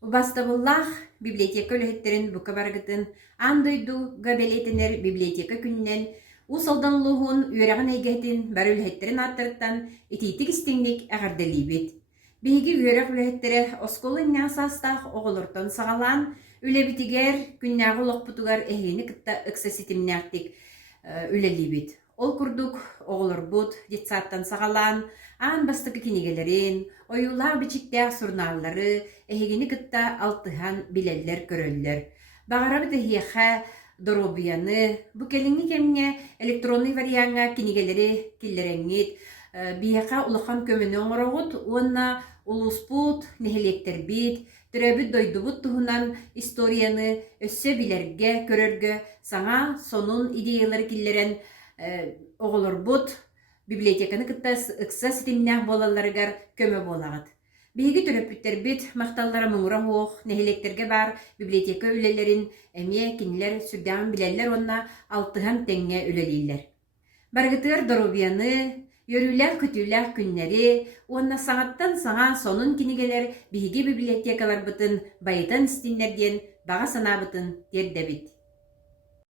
Убастабыллах библиотека өлөһеттерин бука баргытын андойду габелетенер библиотека күннен усалданлугун үөрэгэн эйгэхтин бар өлөһеттерин аттырыттан итиитик истиңник äгärделиибит. Биһиги үөрэг өлөһеттере осколу инньаасаастаах оҕолортон саҕалаан үлэбитигэр күннээҕи олохпутугар эһиини кытта ыкса ситимнээхтик үлэлиибит. Ол курдук оҕолорбут дитсааттан саҕалаан аан бастыкы кинигелерин, ойуулаах бичиктээх сурнааллары эһигини кытта алтыһан билэллэр көрөллөр. Бағарабыт эһиэхэ доробуяны, бу келиңни кемҥэ электронный варианга кинигелери киллерэҥҥит, биэхэ улахан көмөнө оҥороҕут, уонна улуспут нэһилиэктербит, төрөбүт дойдубут туһунан историяны өссө билэргэ, көрөргө, саҥа сонун идеялар киллерэн оҕолорбут библиотеканы кытта ыкса ситимнээх буолалларыгар көмө буолагат. Биһиги төрөппүттербит макталлара муҥура хуох нэһилектерге бар библиотека үлэлэрин эмиэ кинилэр сүрдэҕин билэллэр уонна алтыһан тэҥҥэ үлэлииллэр. Баргытыар доробуяны, йөрүүлээх көтүүлээх күннэри, уонна саҥаттан саҥа сонун кинигелэр биһиги библиотекаларбытын байытан истиннэр диэн баҕа санаабытын тиэрдэбит.